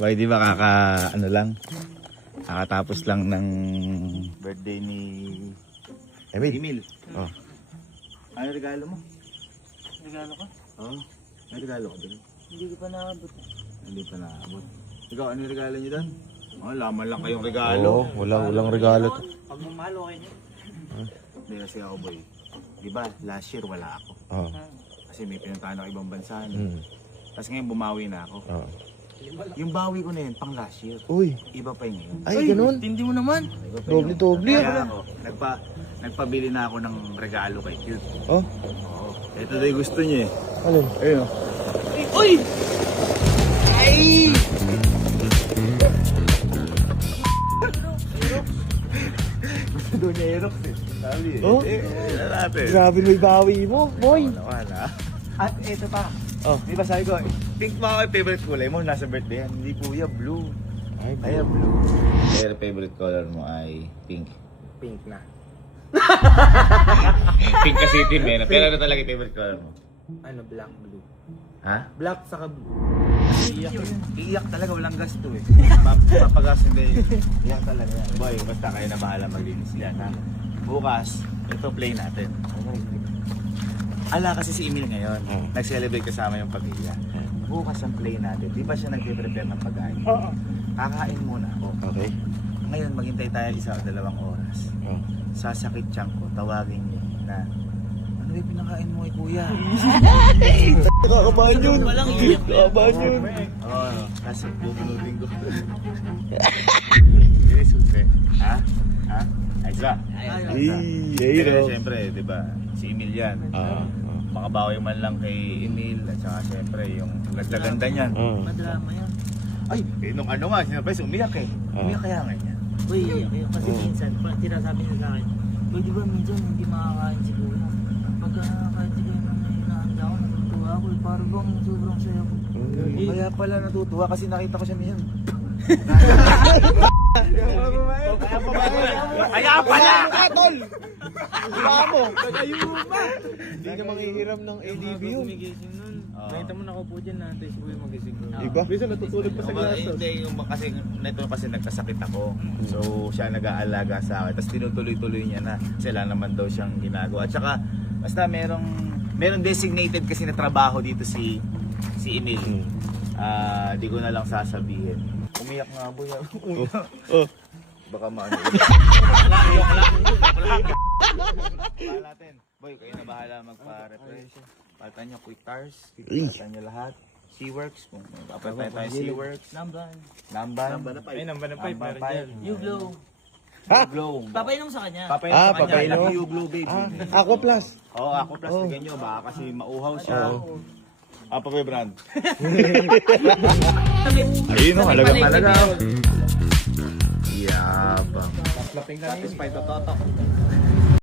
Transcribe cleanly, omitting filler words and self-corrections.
Why di ba ano lang? Kakatapos lang ng birthday ni Emil. Oh. Ano regalo mo? Regalo ka? Oo. May regalo ka doon? Hindi ko pa naabot. Hindi pa naabot. Ikaw, ano yung regalo niyo doon? Oh, laman lang kayong regalo. Oo, walang regalo. Pag mamalo kayo niya. Hindi kasi ako boy. Di ba, last year wala ako. Oo. Kasi may pinuntahan ako ibang bansa. Mm. Tapos ngayon bumawi na ako. Oo. Yung bawi ko na yun, pang last year. Uy, Iba pa yun ngayon. ay ganun. Tindi mo naman. Iba pa yun. Doble-doble. Kaya ako, nagpabili na ako ng regalo kay Cute. Oh, Oo. Ito daw yung gusto niya eh. alin? Ayun o. Uy! Ay! Gusto daw niya Aerox eh. Sabi eh. Oh? Natin. Grabe may bawi mo, boy. Naman ha. At ito pa. Oh. Di ba sabi ko, pink mga favorite kulay mo, nasa birthday yan. Hindi po yan, blue. Ay, Ay, blue. Pero favorite color mo ay pink. Pink na. Pink kasi itim eh. Pero ano talaga yung favorite color mo? Ano, black, blue. Ha? Black saka blue. Iiyak talaga, walang gasto eh. Papagas hindi. Iiyak talaga. Boy, basta kayo na bahala maglinis yan ha. Bukas, ito play natin. Ala kasi si Emil ngayon, nag-celebrate kasama yung pamilya. Bukas ang play natin. Di ba siya nag-prepare ng pagkain? Oo. Kakain muna ako. Okay. Ngayon, maghintay tayo 1 o 2 oras. Oh. Sasakit tiyan ko, tawagin niyo na, ano yung pinakain mo kay kuya? Kakabahan yun. Walang iyak. Kakabahan yun. Oo, kasi bubunutin ko. Hindi, susi. Ha? Ha? Ayos ba? Pero siyempre, di ba, si Emil yan. Makabawi man lang kay Emil at saka siyempre yung ganda-ganda niyan. Madrama yan. Ay, nung ano nga, sinapres, umiyak eh. Umiyak kaya nga niya. Uy, iyak yun. Kasi minsan, tinasabi niya sa akin, uy, di ba minsan hindi makakain si Kuya? Pagka kahit di kayo nang hinahanda ako, natutuwa ako. Parang bang sobrang saya ko. Kaya pala natutuwa kasi nakita ko siya minsan. Kaya pala! Tol! Diba mo? Kagayuma! Hindi ka manghihiram ng ADB yun. Gumigising nun. Nakita mo nakaupo dyan na, tayo si Kuya magising. Iba? Bisa natutulog pa sa glasos. Hindi, kasi nito kasi nagkasakit ako. So siya nag-aalaga sa akin. Tapos tinutuloy-tuloy niya na. Sila naman daw siyang ginagawa. At saka basta merong designated kasi na trabaho dito si Emil. Di ko na lang sasabihin. Umiyak nga boy. Umiyak. Oh. Baka maano. Bahala natin. Boy, kayo na bahala magpa-refresh. Palitan nyo quick tires. Palitan nyo lahat. Seaworks. Kung papalitan tayo Seaworks. Namban. Namban. Ay, namba na pipe. Namban Meron dyan. You glow. Glow. Papainom sa kanya. Papainom sa kanya. papainom. Love you, Glow, baby. Aqua Plus. Oo, ako plus bigyan nyo. Baka kasi mauhaw siya. Apa ba brand? Ayun o, halagang. Yabang. Laping na Satisfied to totok.